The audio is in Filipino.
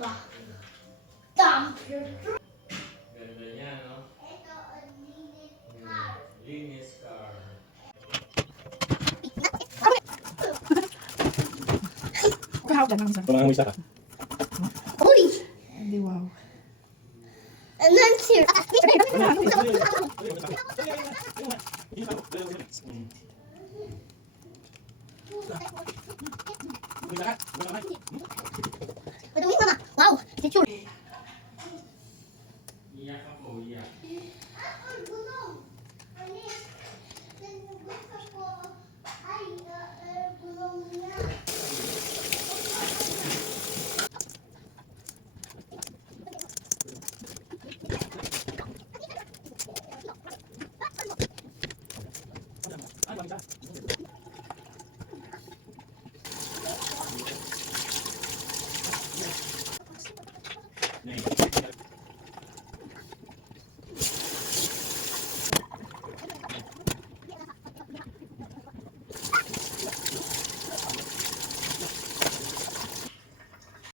ba? Dump. Ganda niya, no? Ito ang linis car. Linis car. Kahawag lang isa. Tumangamoy isa ka. Uy! Hindi, wow. And then here. Patuloy, mama. Wow! Picture. Iyak ako, iyak. Nih.